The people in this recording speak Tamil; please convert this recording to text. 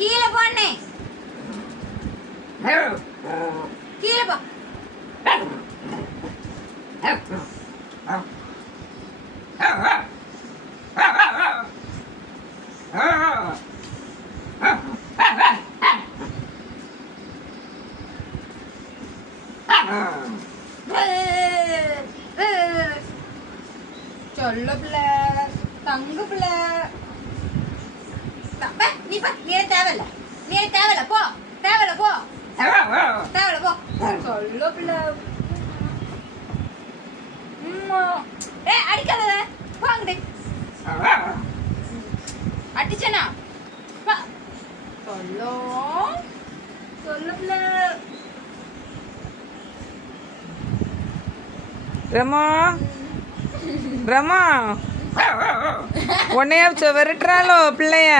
கீழே போனே கீழே போ சொல்ல பிள்ளை தங்க பிள்ளை நீ தேவையில்ல போ தேவையில்ல போ சொல்ல பிள்ளை அடிக்காத போங்கடி அடிச்சனா சொல்ல பிள்ளை ரமா ரமா உன்னைய விரட்டுறாளோ பிள்ளைய